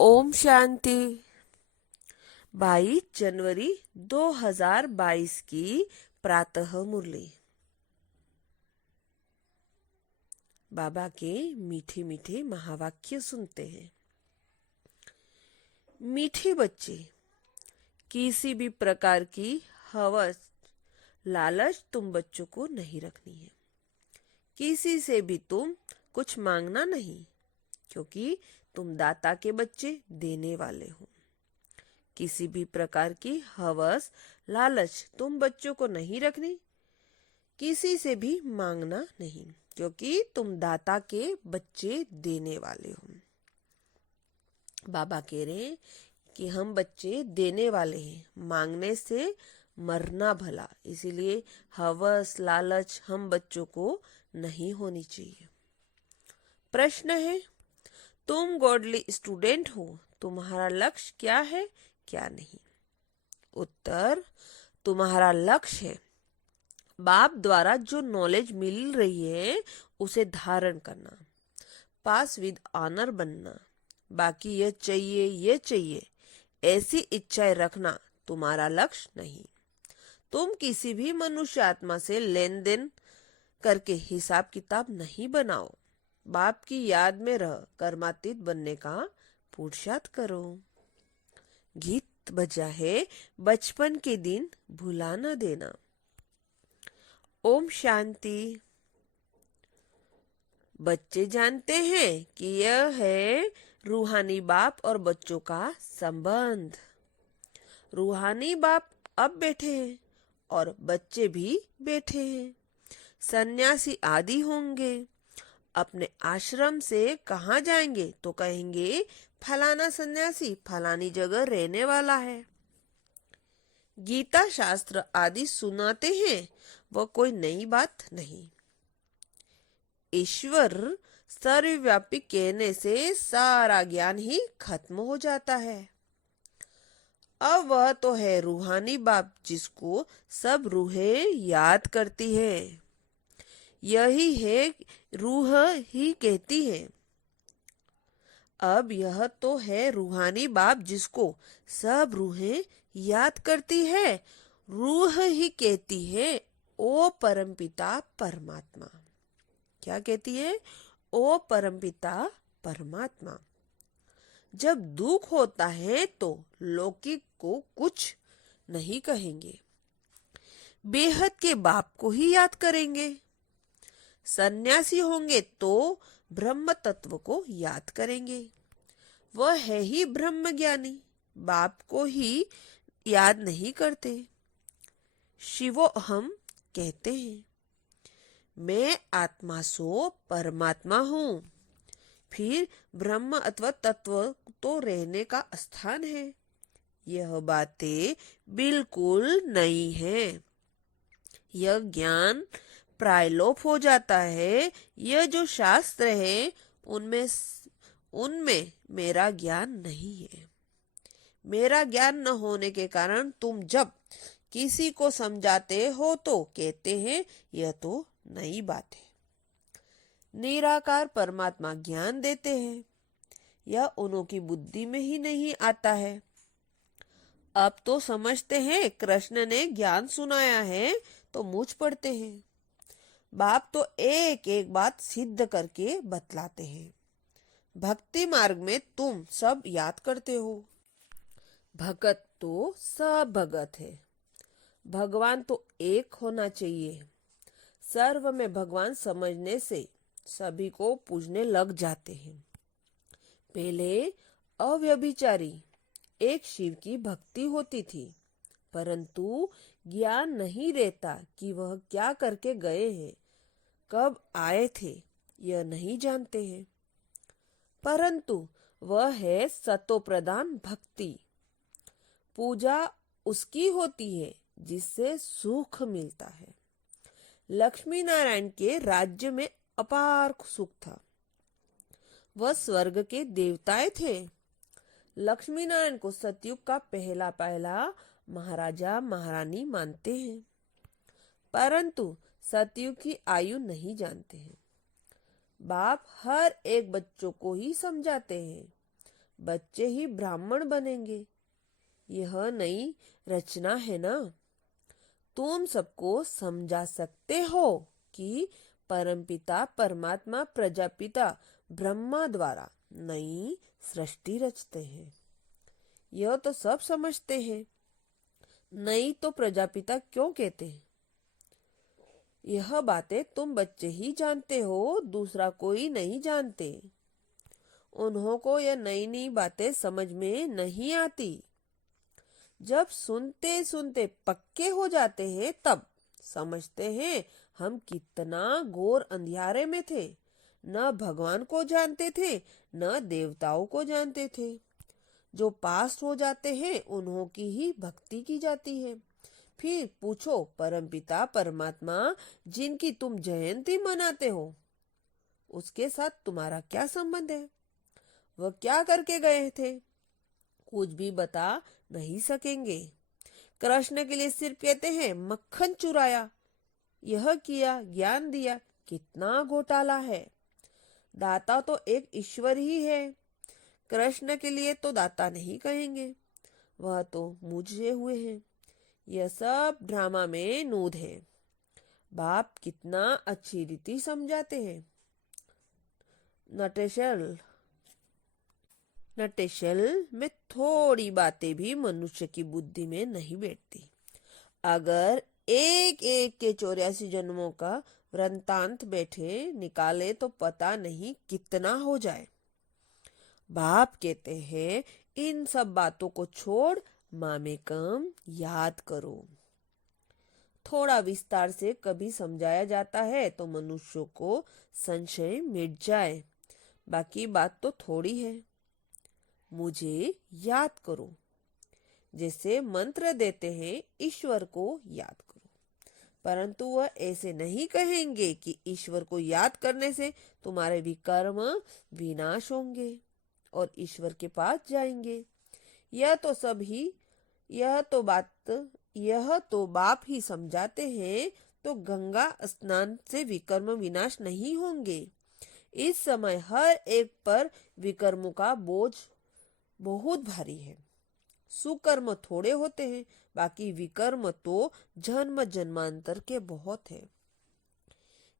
ओम शांति। 22 जनवरी 2022 की प्रातः मुरली। बाबा के मीठे मीठे महावाक्य सुनते हैं। मीठे बच्चे, किसी भी प्रकार की हवस लालच तुम बच्चों को नहीं रखनी है। किसी से भी तुम कुछ मांगना नहीं, क्योंकि तुम दाता के बच्चे देने वाले हो। किसी भी प्रकार की हवस लालच तुम बच्चों को नहीं रखनी, किसी से भी मांगना नहीं, क्योंकि तुम दाता के बच्चे देने वाले हो। बाबा कह रहे हैं कि हम बच्चे देने वाले हैं, मांगने से मरना भला। इसीलिए हवस लालच हम बच्चों को नहीं होनी चाहिए। प्रश्न है, तुम गॉडली स्टूडेंट हो, तुम्हारा लक्ष्य क्या है, क्या नहीं? उत्तर, तुम्हारा लक्ष्य है बाप द्वारा जो नॉलेज मिल रही है उसे धारण करना, पास विद ऑनर बनना। बाकी ये चाहिए ऐसी इच्छाएं रखना तुम्हारा लक्ष्य नहीं। तुम किसी भी मनुष्य आत्मा से लेन देन करके हिसाब किताब नहीं बनाओ। बाप की याद में रह कर्मातीत बनने का पुरुषार्थ करो। गीत बजा है, बचपन के दिन भुला न देना। ओम शांति। बच्चे जानते हैं कि यह है रूहानी बाप और बच्चों का संबंध। रूहानी बाप अब बैठे हैं और बच्चे भी बैठे हैं। सन्यासी आदि होंगे, अपने आश्रम से कहाँ जाएंगे तो कहेंगे फलाना सन्यासी फलानी जगह रहने वाला है। गीता शास्त्र आदि सुनाते हैं, वह कोई नई बात नहीं। ईश्वर सर्वव्यापी कहने से सारा ज्ञान ही खत्म हो जाता है। अब वह तो है रूहानी बाप जिसको सब रूहें याद करती है। यही है रूह ही कहती है। अब यह तो है रूहानी बाप जिसको सब रूहें याद करती है। रूह ही कहती है, ओ परमपिता परमात्मा। क्या कहती है? ओ परमपिता परमात्मा। जब दुख होता है तो लौकिक को कुछ नहीं कहेंगे, बेहद के बाप को ही याद करेंगे। सन्यासी होंगे तो ब्रह्म तत्व को याद करेंगे। वह है ही ब्रह्म ज्ञानी, बाप को ही याद नहीं करते। शिवो हम कहते हैं, मैं आत्मा सो परमात्मा हूँ। फिर ब्रह्म अथवा तत्व तो रहने का स्थान है। यह बातें बिल्कुल नई है। यह ज्ञान प्रायलोप हो जाता है। यह जो शास्त्र है उनमें उनमें मेरा ज्ञान नहीं है। मेरा ज्ञान न होने के कारण तुम जब किसी को समझाते हो तो कहते हैं यह तो नई बात है। निराकार परमात्मा ज्ञान देते हैं, यह उनकी बुद्धि में ही नहीं आता है। अब तो समझते हैं कृष्ण ने ज्ञान सुनाया है तो मुझ पड़ते हैं। बाप तो एक एक बात सिद्ध करके बतलाते हैं। भक्ति मार्ग में तुम सब याद करते हो, भगत तो सब भगत है। भगवान तो एक होना चाहिए। सर्व में भगवान समझने से सभी को पूजने लग जाते हैं। पहले अव्यभिचारी एक शिव की भक्ति होती थी, परंतु ज्ञान नहीं रहता कि वह क्या करके गए हैं, कब आए थे, यह नहीं जानते हैं। परंतु वह है सतो प्रधान भक्ति। पूजा उसकी होती है जिससे सुख मिलता है। लक्ष्मी नारायण के राज्य में अपार सुख था। वह स्वर्ग के देवताएं थे। लक्ष्मी नारायण को सतयुग का पहला महाराजा महारानी मानते हैं, परंतु सतयुग की आयु नहीं जानते हैं। बाप हर एक बच्चों को ही समझाते हैं। बच्चे ही ब्राह्मण बनेंगे। यह नई रचना है ना। तुम सबको समझा सकते हो कि परमपिता परमात्मा प्रजापिता ब्रह्मा द्वारा नई सृष्टि रचते हैं। यह तो सब समझते हैं। नई तो प्रजापिता क्यों कहते हैं? यह बातें तुम बच्चे ही जानते हो, दूसरा कोई नहीं जानते। उन्हों को यह नई नई बातें समझ में नहीं आती। जब सुनते सुनते पक्के हो जाते हैं तब समझते हैं हम कितना घोर अंधियारे में थे। न भगवान को जानते थे, न देवताओं को जानते थे। जो पास हो जाते हैं उन्हों की ही भक्ति की जाती है। फिर पूछो, परमपिता परमात्मा जिनकी तुम जयंती मनाते हो, उसके साथ तुम्हारा क्या संबंध है? वह क्या करके गए थे? कुछ भी बता नहीं सकेंगे। कृष्ण के लिए सिर्फ कहते हैं मक्खन चुराया, यह किया, ज्ञान दिया। कितना घोटाला है। दाता तो एक ईश्वर ही है। कृष्ण के लिए तो दाता नहीं कहेंगे, वह तो मुझे हुए हैं। यह सब ड्रामा में नूद है। बाप कितना अच्छी रीति समझाते हैं। नटेशल में थोड़ी बातें भी मनुष्य की बुद्धि में नहीं बैठती। अगर एक एक के 84 जन्मों का वृंतांत बैठे निकाले तो पता नहीं कितना हो जाए। बाप कहते हैं इन सब बातों को छोड़ मामेकम याद करो। थोड़ा विस्तार से कभी समझाया जाता है तो मनुष्यों को संशय मिट जाए। बाकी बात तो थोड़ी है। मुझे याद करो, जैसे मंत्र देते हैं ईश्वर को याद करो। परंतु वह ऐसे नहीं कहेंगे कि ईश्वर को याद करने से तुम्हारे विकर्म विनाश होंगे और ईश्वर के पास जाएंगे। यह तो बाप ही समझाते हैं। तो गंगा स्नान से विकर्म विनाश नहीं होंगे। इस समय हर एक पर विकर्मों का बोझ बहुत भारी है। सुकर्म थोड़े होते हैं, बाकी विकर्म तो जन्म जन्मांतर के बहुत है।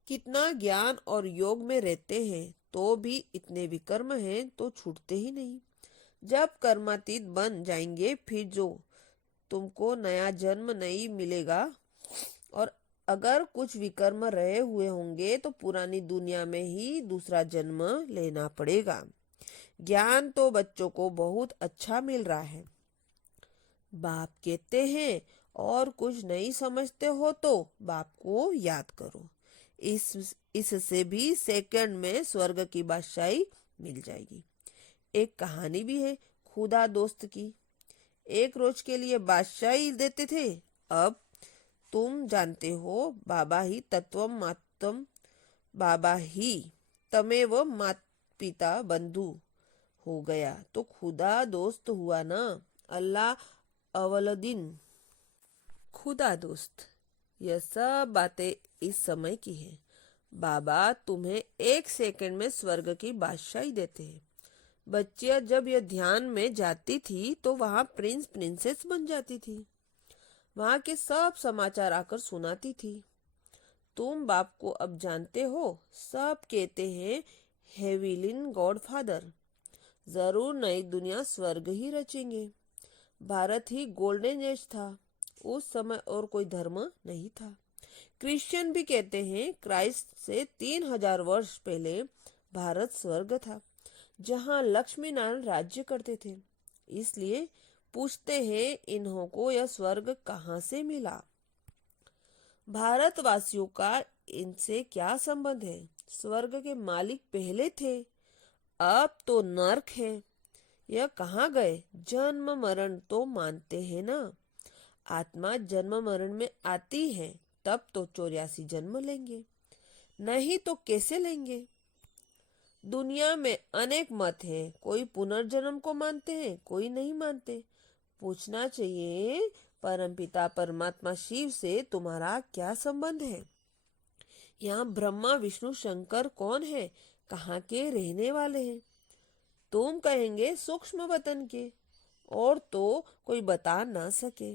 कितना ज्ञान और योग में रहते हैं तो भी इतने विकर्म हैं तो छूटते ही नहीं। जब कर्मातीत बन जाएंगे फिर जो तुमको नया जन्म नहीं मिलेगा। और अगर कुछ विकर्म रहे हुए होंगे तो पुरानी दुनिया में ही दूसरा जन्म लेना पड़ेगा। ज्ञान तो बच्चों को बहुत अच्छा मिल रहा है। बाप कहते हैं और कुछ नहीं समझते हो तो बाप को याद करो। इससे भी सेकंड में स्वर्ग की बादशाही मिल जाएगी। एक कहानी भी है खुदा दोस्त की। एक रोज के लिए बादशाही देते थे। अब तुम जानते हो बाबा ही तत्वम मातम, बाबा ही तमेव मात पिता बंधु हो गया तो खुदा दोस्त हुआ ना। अल्लाह अवलदीन खुदा दोस्त। यह सब बातें इस समय की है। बाबा तुम्हें एक सेकंड में स्वर्ग की बादशाही देते हैं। बच्चियां जब यह ध्यान में जाती थी तो वहां प्रिंस प्रिंसेस बन जाती थी। वहां के सब समाचार आकर सुनाती थी। तुम बाप को अब जानते हो। सब कहते हैं हेविलिन गॉडफादर। जरूर नई दुनिया स्वर्ग ही रचेंगे। भारत ही गोल्डन एज था। उस समय और कोई धर्म नहीं था। क्रिश्चियन भी कहते हैं क्राइस्ट से 3000 वर्ष पहले भारत स्वर्ग था, जहां लक्ष्मी नारायण राज्य करते थे। इसलिए पूछते हैं इन्हों को यह स्वर्ग कहाँ से मिला। भारतवासियों का इनसे क्या संबंध है? स्वर्ग के मालिक पहले थे, अब तो नर्क है। यह कहाँ गए? जन्म मरण तो मानते हैं ना। आत्मा जन्म मरण में आती है तब तो 84 जन्म लेंगे, नहीं तो कैसे लेंगे? दुनिया में अनेक मत हैं। कोई पुनर्जन्म को मानते हैं, कोई नहीं मानते। पूछना चाहिए परमपिता परमात्मा शिव से तुम्हारा क्या संबंध है? यहाँ ब्रह्मा विष्णु शंकर कौन है? कहाँ के रहने वाले हैं? तुम कहेंगे सूक्ष्म वतन के, और तो कोई बता ना सके।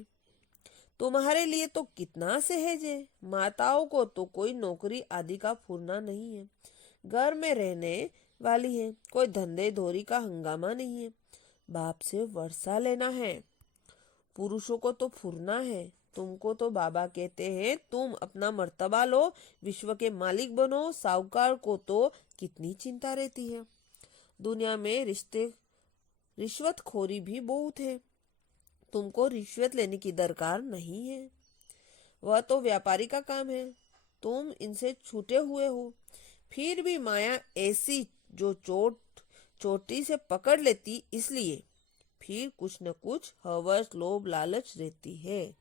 तुम्हारे लिए तो कितना सहज है, माताओं को तो कोई नौकरी आदि का फुरना नहीं है, घर में रहने वाली है, कोई धंधे धोरी का हंगामा नहीं है, बाप से वर्षा लेना है। पुरुषों को तो फुरना है, तुमको तो बाबा कहते हैं तुम अपना मर्तबा लो, विश्व के मालिक बनो। साहूकार को तो कितनी चिंता रहती है। दुनिया में रिश्वतखोरी भी बहुत है, तुमको रिश्वत लेने की दरकार नहीं है, वह तो व्यापारी का काम है, तुम इनसे छूटे हुए हो। फिर भी माया ऐसी जो चोटी से पकड़ लेती, इसलिए फिर कुछ न कुछ हवस लोभ लालच रहती है,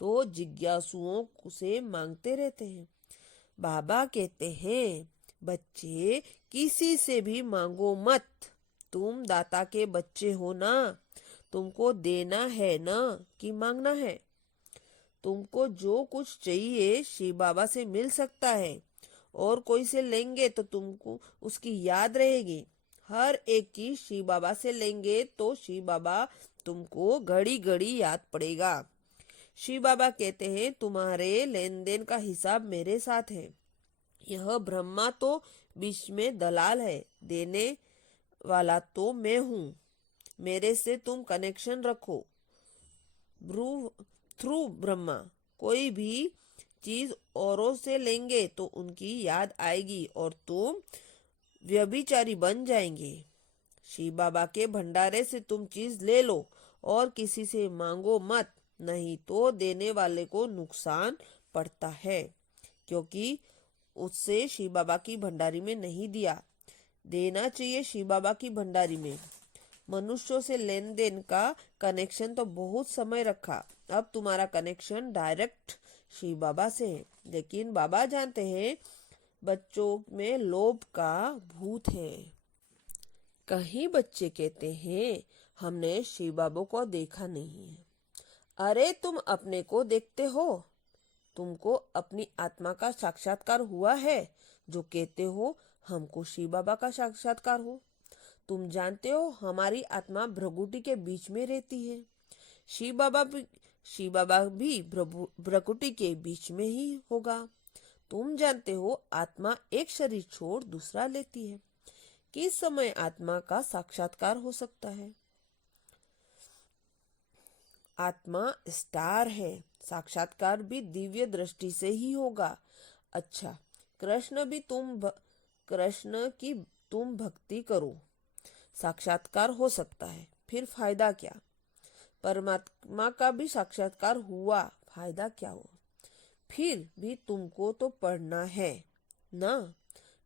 तो जिज्ञासुओं से मांगते रहते हैं। बाबा कहते हैं बच्चे किसी से भी मांगो मत, तुम दाता के बच्चे हो ना, तुमको देना है ना कि मांगना है। तुमको जो कुछ चाहिए शिव बाबा से मिल सकता है, और कोई से लेंगे तो तुमको उसकी याद रहेगी। हर एक की शिव बाबा से लेंगे तो शिव बाबा तुमको घड़ी घड़ी याद पड़ेगा। शिव बाबा कहते हैं तुम्हारे लेन देन का हिसाब मेरे साथ है। यह ब्रह्मा तो बीच में दलाल है, देने वाला तो मैं हूँ। मेरे से तुम कनेक्शन रखो थ्रू ब्रह्मा। कोई भी चीज औरों से लेंगे तो उनकी याद आएगी और तुम व्यभिचारी बन जाएंगे। शिव बाबा के भंडारे से तुम चीज ले लो और किसी से मांगो मत, नहीं तो देने वाले को नुकसान पड़ता है, क्योंकि उससे शिव बाबा की भंडारी में नहीं दिया। देना चाहिए शिव बाबा की भंडारी में। मनुष्यों से लेन देन का कनेक्शन तो बहुत समय रखा, अब तुम्हारा कनेक्शन डायरेक्ट शिव बाबा से है। लेकिन बाबा जानते हैं बच्चों में लोभ का भूत है। कहीं बच्चे कहते हैं हमने शिव बाबा को देखा नहीं है। अरे तुम अपने को देखते हो, तुमको अपनी आत्मा का साक्षात्कार हुआ है जो कहते हो हमको शिव बाबा का साक्षात्कार हो। तुम जानते हो हमारी आत्मा भ्रगुटी के बीच में रहती है, शिव बाबा भी भ्रगुटी के बीच में ही होगा। तुम जानते हो आत्मा एक शरीर छोड़ दूसरा लेती है, किस समय आत्मा का साक्षात्कार हो सकता है? आत्मा स्टार है, साक्षात्कार भी दिव्य दृष्टि से ही होगा। अच्छा, कृष्ण की तुम भक्ति करो, साक्षात्कार हो सकता है, फिर फायदा क्या? परमात्मा का भी साक्षात्कार हुआ, फायदा क्या हो? फिर भी तुमको तो पढ़ना है ना,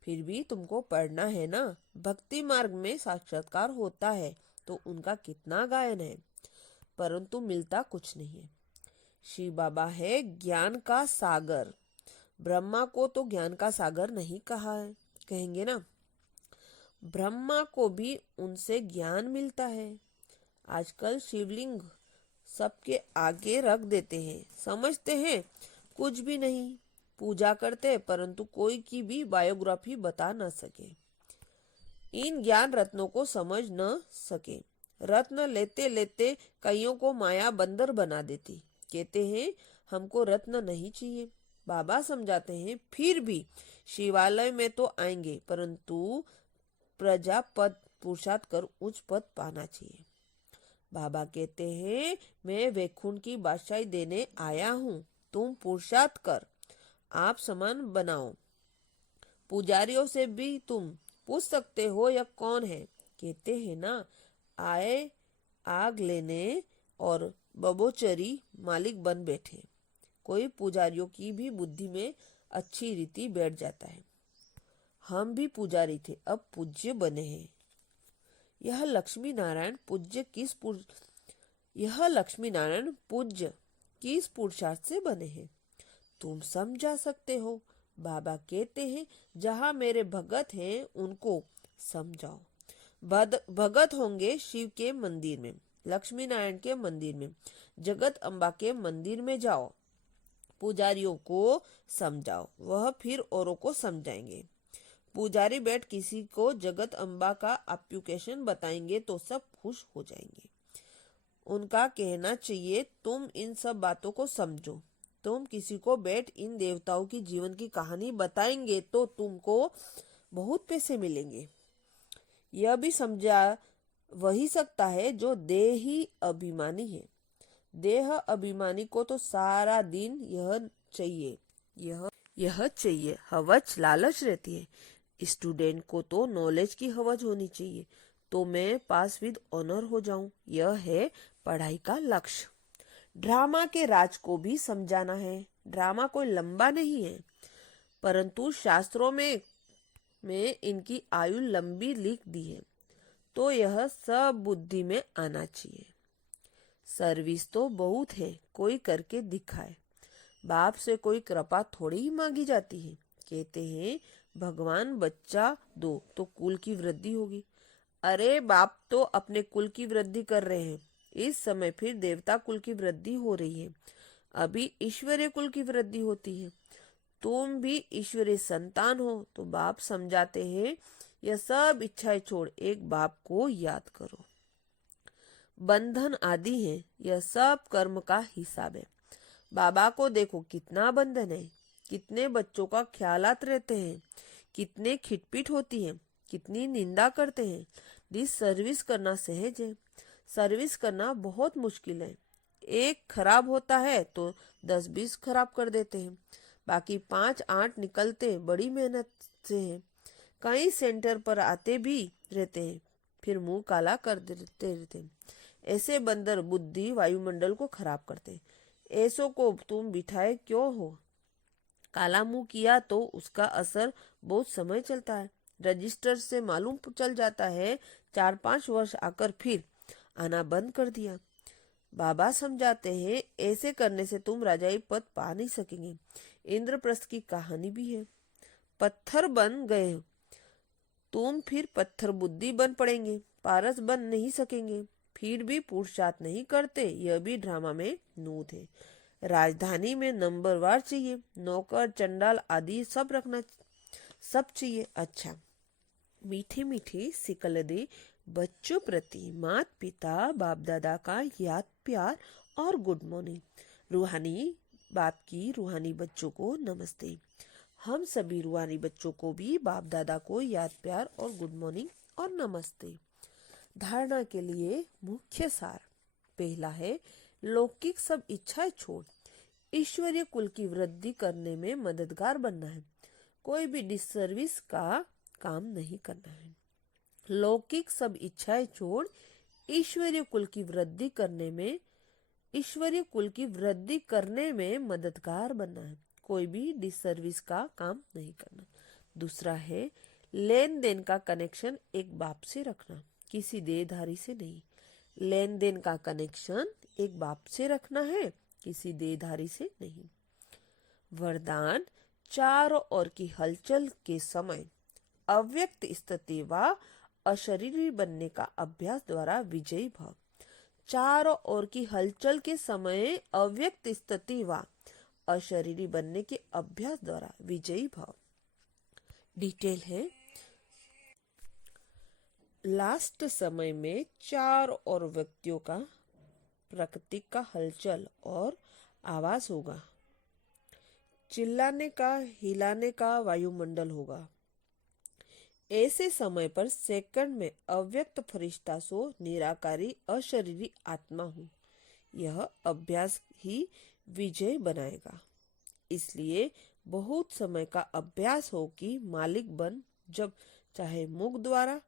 फिर भी तुमको पढ़ना है ना। भक्ति मार्ग में साक्षात्कार होता है तो उनका कितना गायन है, परंतु मिलता कुछ नहीं है। शिव बाबा है ज्ञान का सागर, ब्रह्मा को तो ज्ञान का सागर नहीं कहा है, कहेंगे ना। ब्रह्मा को भी उनसे ज्ञान मिलता है। आजकल शिवलिंग सबके आगे रख देते हैं, समझते हैं कुछ भी नहीं, पूजा करते परंतु कोई की भी बायोग्राफी बता न सके, इन ज्ञान रत्नों को समझ न सके। रत्न लेते लेते कईयों को माया बंदर बना देती, कहते हैं हमको रत्न नहीं चाहिए। बाबा समझाते हैं फिर भी शिवालय में तो आएंगे, परंतु प्रजा पद पुरुषार्थ कर उच्च पद पाना चाहिए। बाबा कहते हैं मैं वैकुंठ की बादशाही देने आया हूँ, तुम पुरुषार्थ कर आप समान बनाओ। पुजारियों से भी तुम पूछ सकते हो यह कौन है, कहते हैं ना आए आग लेने और बबोचरी मालिक बन बैठे। कोई पुजारियों की भी बुद्धि में अच्छी रीति बैठ जाता है। हम भी पुजारी थे, अब पूज्य बने हैं। यह लक्ष्मी नारायण पूज्य किस पुरुषार्थ से बने हैं, तुम समझा सकते हो। बाबा कहते हैं जहाँ मेरे भगत हैं उनको समझाओ। भगत होंगे शिव के मंदिर में, लक्ष्मी नारायण के मंदिर में, जगत अम्बा के मंदिर में जाओ, पुजारियों को समझाओ, वह फिर औरों को समझाएंगे। पुजारी बैठ किसी को जगत अम्बा का एप्लीकेशन बताएंगे तो सब खुश हो जाएंगे। उनका कहना चाहिए तुम इन सब बातों को समझो। तुम किसी को बैठ इन देवताओं की जीवन की कहानी बताएंगे तो तुमको बहुत पैसे मिलेंगे। यह भी समझा वही सकता है जो देही अभिमानी है। देह अभिमानी को तो सारा दिन यह चाहिए हवस लालच रहती है। स्टूडेंट को तो नॉलेज की हवस होनी चाहिए तो मैं पास विद ऑनर हो जाऊं, यह है पढ़ाई का लक्ष्य। ड्रामा के राज को भी समझाना है। ड्रामा कोई लंबा नहीं है, परंतु शास्त्रों में इनकी आयु लंबी लिख दी है, तो यह सब बुद्धि में आना चाहिए। सर्विस तो बहुत है, कोई करके दिखाए। बाप से कोई कृपा थोड़ी ही मांगी जाती है। कहते हैं भगवान बच्चा दो तो कुल की वृद्धि होगी। अरे बाप तो अपने कुल की वृद्धि कर रहे हैं, इस समय फिर देवता कुल की वृद्धि हो रही है, अभी ईश्वरीय कुल की वृद्धि होती है। तुम भी ईश्वरीय संतान हो तो बाप समझाते हैं यह सब इच्छाएं छोड़ एक बाप को याद करो। बंधन आदि है, यह सब कर्म का हिसाब है। बाबा को देखो कितना बंधन है, कितने बच्चों का ख्यालात रहते हैं, कितने खिटपिट होती है, कितनी निंदा करते हैं। दिस सर्विस करना सहज है, सर्विस करना बहुत मुश्किल है। एक खराब होता है तो 10-20 खराब कर देते हैं, बाकी 5-8 निकलते बड़ी मेहनत से हैं। कई सेंटर पर आते भी रहते हैं, फिर मुंह काला कर देते रहते हैं। ऐसे बंदर बुद्धि वायुमंडल को खराब करते हैं। ऐसों को तुम बिठाए क्यों हो? काला मुंह किया तो उसका असर बहुत समय चलता है, रजिस्टर से मालूम चल जाता है। 4-5 वर्ष आकर फिर आना बंद कर दिया। बाबा समझाते हैं ऐसे करने से तुम राजाई पद पा नहीं सकेंगे। इंद्रप्रस्थ की कहानी भी है। पत्थर बन गए तुम फिर पत्थर बुद्धि बन पड़ेंगे, पारस बन नहीं सकेंगे, फिर भी पुरुषार्थ नहीं करते। यह भी ड्रामा में नूत है। राजधानी में नंबरवार चाहिए, नौकर चंडाल आदि सब चाहिए। अच्छा, मीठी मीठी सिकल दे बच्चों प्रति माता पिता बाप दादा का याद प्यार और गुड मॉर्निंग। रूहानी बाप की रूहानी बच्चों को नमस्ते। हम सभी रूहानी बच्चों को भी बाप दादा को याद प्यार और गुड मॉर्निंग और नमस्ते। धारणा के लिए मुख्य सार। पहला है लौकिक सब इच्छाएं छोड़ ईश्वरीय कुल की वृद्धि करने में मददगार बनना है। कोई भी डिसर्विस का काम नहीं करना है। लौकिक सब इच्छाएं छोड़ ईश्वरीय कुल की वृद्धि करने में मददगार बनना है। कोई भी डिसर्विस का काम नहीं करना। दूसरा है लेन देन का कनेक्शन एक बाप से रखना, किसी देहधारी से नहीं। लेन देन का कनेक्शन एक बाप से रखना है, किसी देहधारी से नहीं। वरदान चारों ओर की हलचल के समय अव्यक्त स्थिति व अशरीरी बनने का अभ्यास द्वारा विजयी भव। चारों ओर की हलचल के समय अव्यक्त स्थिति व अशरीरी बनने के अभ्यास द्वारा विजयी भव। डिटेल है लास्ट समय में चारों ओर व्यक्तियों का प्रकृति का हलचल और आवाज होगा, चिल्लाने का हिलाने का वायुमंडल होगा। ऐसे समय पर सेकंड में अव्यक्त फरिश्ता सो निराकारी अशरीरी आत्मा हूं। यह अभ्यास ही विजय बनाएगा। इसलिए बहुत समय का अभ्यास हो कि मालिक बन, जब चाहे मुख द्वारा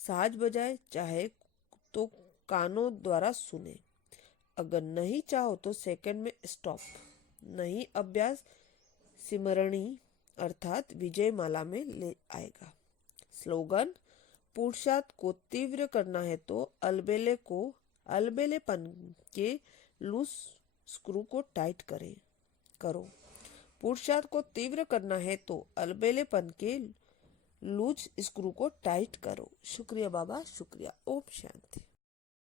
साज बजाए चाहे तो कानों द्वारा सुने। अगर नहीं चाहो तो सेकंड में स्टॉप। नहीं अभ्यास सिमरणी अर्थात विजय माला में ले आएगा। स्लोगन पुरुषार्थ को तीव्र करना है तो अलबेलेपन के लूज स्क्रू को टाइट करो। पुरुषार्थ को तीव्र करना है तो अलबेलेपन के लूज स्क्रू को टाइट करो। शुक्रिया बाबा, शुक्रिया। ओम शांति।